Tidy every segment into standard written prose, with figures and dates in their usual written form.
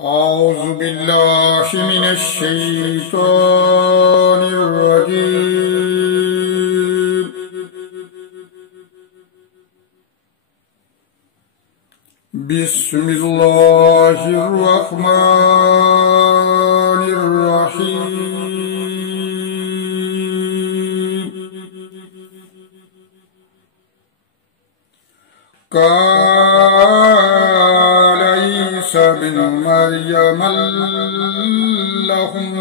أعوذ بالله من الشيطان الرجيم. بسم الله الرحمن الرحيم. قال عيسى ابن مريم اللهم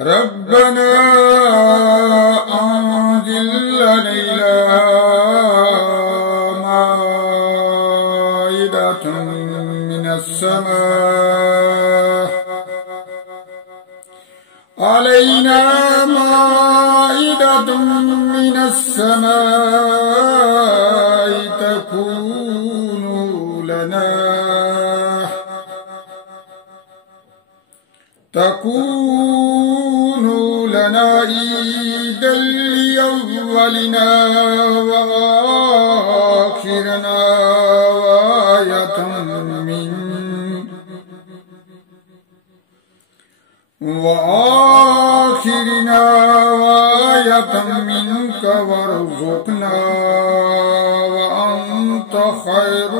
ربنا أنزل علينا مائدة من السماء تكون لنا عيدا لأولنا وآخرنا وآية منك وارزقنا وأنت خير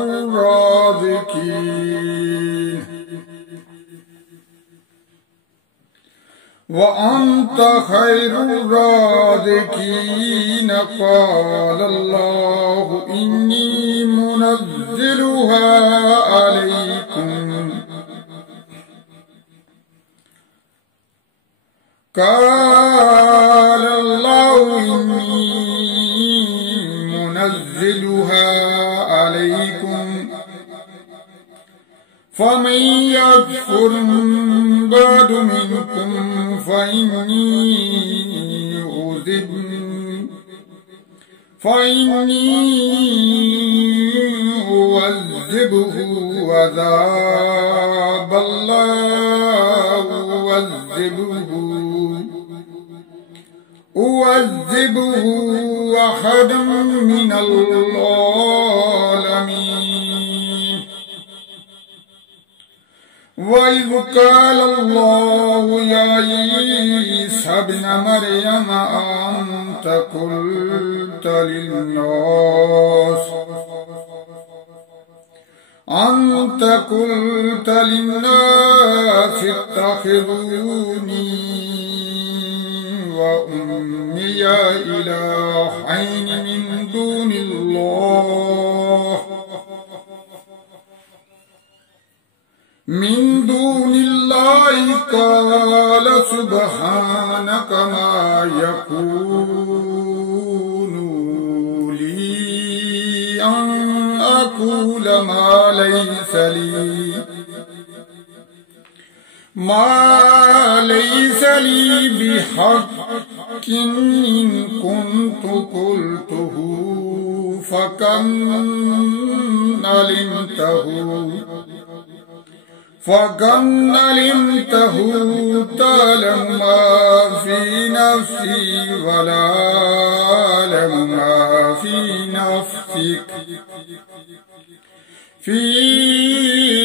الرازقين. قال الله إني منزلها عليكم فمن يكفر بعد منكم فإني أعذبه عذاب الله أعذبه أحدا من العالمين. وإذ قال الله يا عيسى ابن مريم أنت قلت للناس اتخذوني وأمي إلهين من دون الله قال سبحانك ما يكون لي أن أقول ما ليس لي بحق إن كنت قلته فكم علمته تعلم ما في نفسي ولا أعلم ما في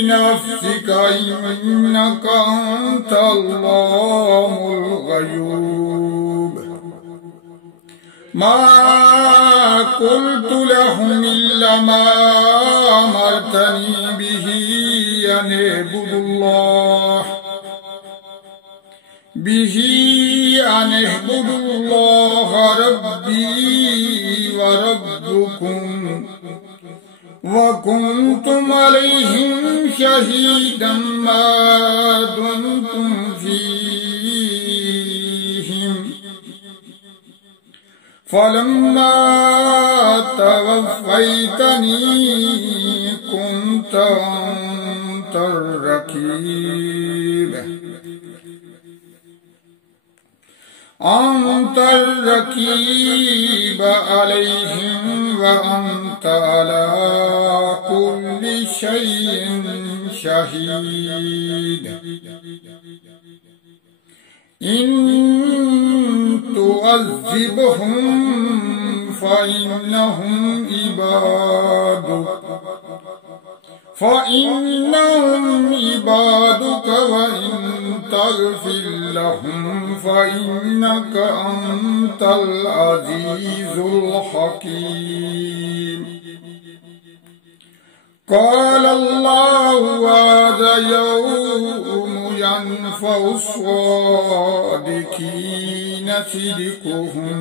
نفسك إنك أنت الله الغيوب. ما قلت لهم إلا ما أمرتني به أن اعبدوا الله ربي وربكم وكنتم عليهم شهيدا ما دمتم فيهم فلما توفيتني كنت أنت الرقيب عليهم وأنت على كل شيء شهيد. إن تعذبهم فإنهم عبادك وإن تغفر لهم فإنك أنت العزيز الحكيم. قال الله هذا يوم ينفع الصادقين صدقهم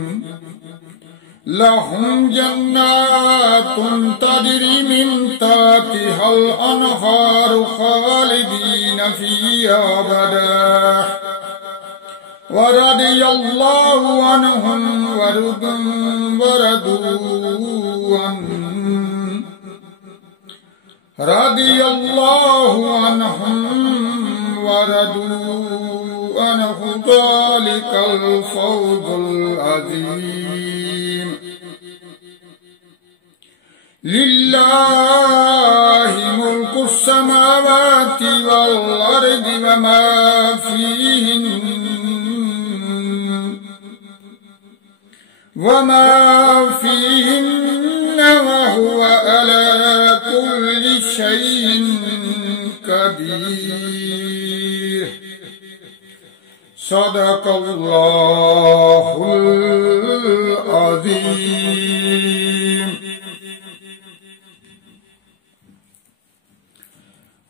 لهم جنات تجري من تحتها الأنهار خالدين فيها أبدا ورضي الله عنهم ورضوا عنه ذلك الفوز العظيم. لله ملك السماوات والأرض وما فيهن وهو على كل شيء قدير. صدق الله العظيم.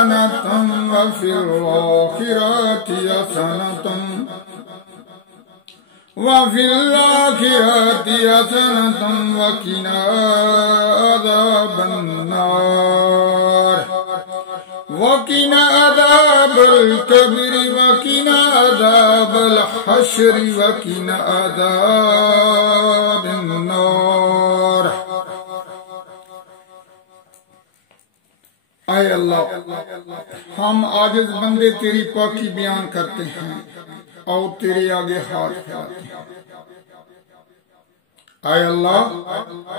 حسنة وفي الآخرة حسنة وقنا عذاب النار وقنا عذاب القبر وقنا عذاب الحشر وقنا عذاب النار۔ اے اللہ، ہم عاجز بندے تیری پاکی بیان کرتے ہیں اور تیرے آگے ہاتھ پھیلاتے ہیں۔ اے اللہ،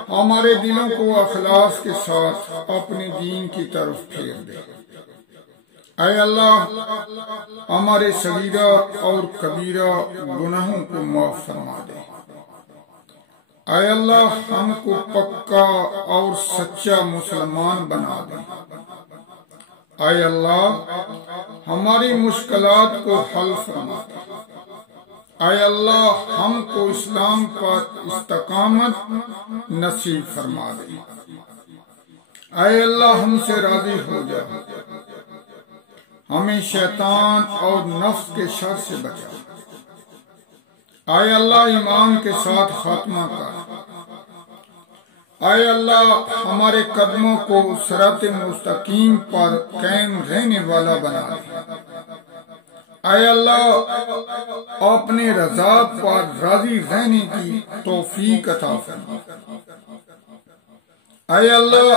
ہمارے دلوں کو اخلاص کے ساتھ اپنے دین کی طرف پھیر دے۔ اے اللہ، ہمارے صغیرہ اور کبیرہ گناہوں کو معاف فرما دے۔ اے اللہ، ہم کو پکا اور سچا مسلمان بنا دے۔ اے اللہ، ہماری مشکلات کو حل فرما دے۔ اے اللہ، ہم کو اسلام پر استقامت نصیب فرما دے۔ اے اللہ، ہم سے راضی ہو جا، ہمیں شیطان اور نفس کے شر سے بچا۔ اے اللہ، ایمان کے ساتھ خاتمہ کر۔ اے اللہ، ہمارے قدموں کو صراط مستقیم پر قائم رہنے والا بنا دے۔ اے اللہ، اپنے رضا پر راضی رہنے کی توفیق عطا فرما۔ اے اللہ،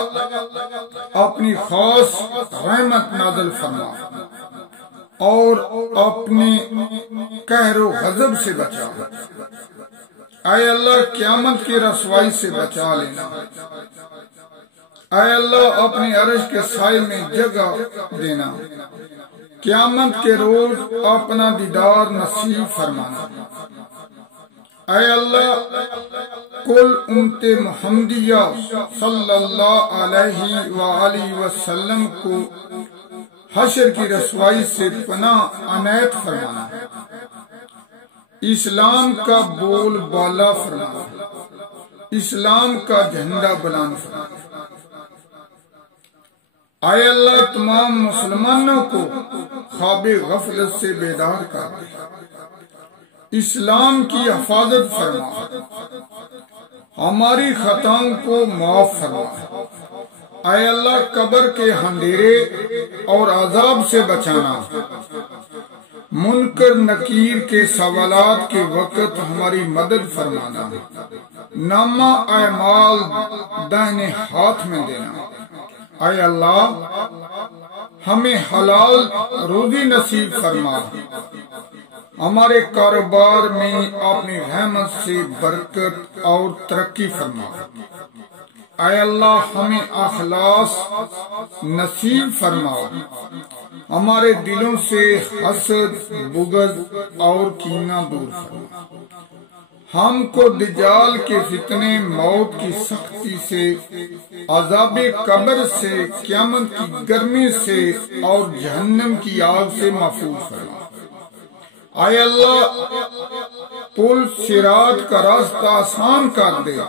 اپنی خاص رحمت نازل فرما اور اپنے قہر و غضب سے بچا۔ اے اللہ، قیامت کی رسوائی سے بچا لینا۔ اے اللہ، اپنے عرش کے سائے میں جگہ دینا۔ قیامت کے روز اپنا دیدار نصیب فرمانا۔ اے اللہ، کل امت محمدیہ صلی اللہ علیہ وآلہ وسلم کو حشر کی رسوائی سے پناہ عنایت فرمانا۔ اسلام کا بول بالا فرمانا، اسلام کا جھنڈا بلند فرمانا۔ اے اللہ، تمام مسلمانوں کو خواب غفلت سے بیدار کر دے۔ اسلام کی حفاظت فرما، ہماری خطاؤں کو معاف فرما۔ اے اللہ، قبر کے اندھیرے اور عذاب سے بچانا۔ منکر نکیر کے سوالات کے وقت ہماری مدد فرمانا۔ نامہ اعمال دائنے ہاتھ میں دینا۔ اے اللہ، ہمیں حلال روزی نصیب فرما۔ ہمارے کاروبار میں اپنی رحمت سے برکت اور ترقی فرما۔ اے اللہ، ہمیں اخلاص نصیب فرما۔ ہمارے دلوں سے حسد، بغض اور کینہ دور فرما۔ ہم کو دجال کے فتنے، موت کی سختی سے، عذاب قبر سے، قیامت کی گرمی سے اور جہنم کی آگ سے محفوظ فرما۔ اے اللہ، پل صراط کا راستہ آسان کر دے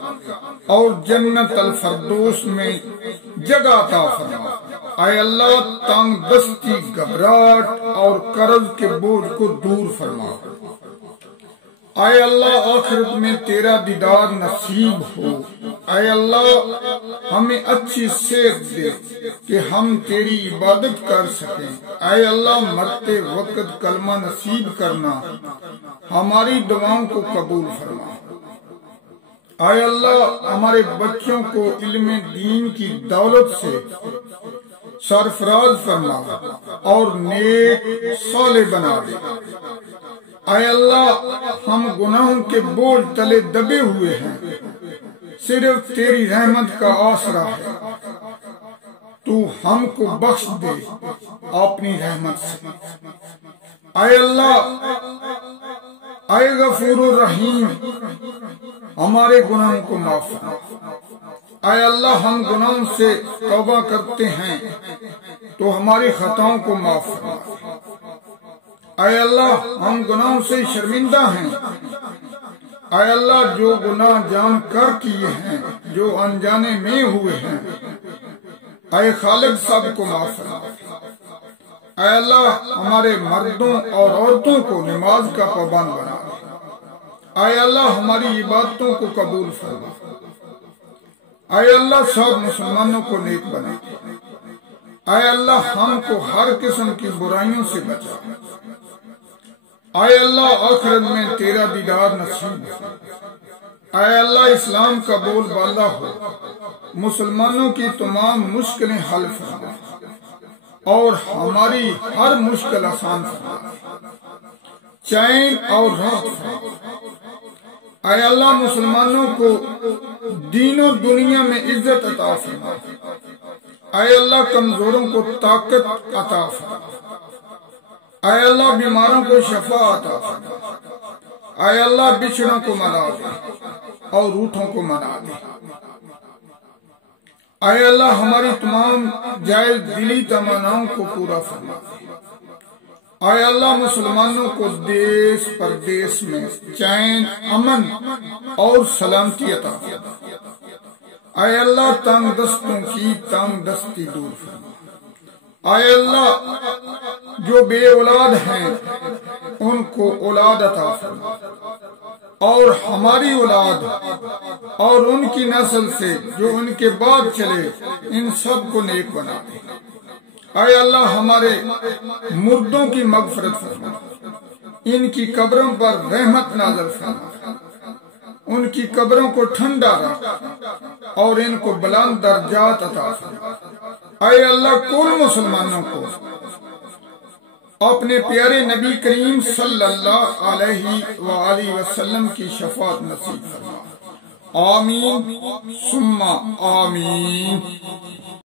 اور جنت الفردوس میں جگہ عطا فرما۔ اے اللہ، تنگ دستی، گھبراہٹ اور قرض کے بوجھ کو دور فرما۔ اے اللہ، آخرت میں تیرا دیدار نصیب ہو۔ اے اللہ، ہمیں اچھی صحت دے کہ ہم تیری عبادت کر سکیں۔ اے اللہ، مرتے وقت کلمہ نصیب کرنا، ہماری دعاؤں کو قبول فرما۔ اے اللہ، ہمارے بچوں کو علم دین کی دولت سے سرفراز فرما اور نیک صالح بنا دے۔ اے اللہ، ہم گناہوں کے بوجھ تلے دبے ہوئے ہیں، صرف تیری رحمت کا آسرا ہے۔ تو ہم کو بخش دے اپنی رحمت سے۔ اے اللہ، اے غفور الرحیم، ہمارے گناہوں کو معاف فرما۔ اے اللہ، ہم گناہوں سے توبہ کرتے ہیں تو ہماری خطاؤں کو معاف فرما۔ اے اللہ، ہم گناہوں سے شرمندہ ہیں۔ اے اللہ، جو گناہ جان کر کیے ہیں، جو انجانے میں ہوئے ہیں، اے خالق سب کو معاف فرما۔ اے اللہ ہمارے مردوں اور عورتوں کو نماز کا پابند بنا دے۔ اے اللہ ہماری عبادتوں کو قبول فرما۔ اے اللہ سب مسلمانوں کو نیک بنا دے۔ اے اللہ ہم کو ہر قسم کی برائیوں سے بچا۔ اے اللہ آخرت میں تیرا دیدار نصیب ہو۔ اے اللہ اسلام کا بول بالا ہو، مسلمانوں کی تمام مشکلیں حل فرما اور ہماری ہر مشکل آسان فرما، چین اور راحت فرما۔ اے اللہ مسلمانوں کو دین و دنیا میں عزت عطا فرما۔ اے اللہ کمزوروں کو طاقت عطا فرما۔ اے اللہ بیماروں کو شفا عطا فرما۔ اے اللہ بچھڑوں کو منا دے اور روٹھوں کو منا دے۔ اے اللہ ہماری تمام جائز دلی تمناؤں کو پورا فرما دے۔ اے اللہ مسلمانوں کو دیس پردیس میں چین، امن اور سلامتی عطا فرما۔ اے اللہ تنگ دستوں کی تنگ دستی دور فرما۔ اے اللہ جو بے اولاد ہیں ان کو اولاد عطا فرما اور ہماری اولاد اور ان کی نسل سے جو ان کے بعد چلے ان سب کو نیک بنا دے۔ اے اللہ ہمارے مردوں کی مغفرت فرما، ان کی قبروں پر رحمت نازل فرما، ان کی قبروں کو ٹھنڈا رکھ اور ان کو بلند درجات عطا فرما۔ اے اللہ کل مسلمانوں کو اپنے پیارے نبی کریم صلی اللہ علیہ وآلہ وسلم کی شفاعت نصیب فرما۔ آمین ثم آمین۔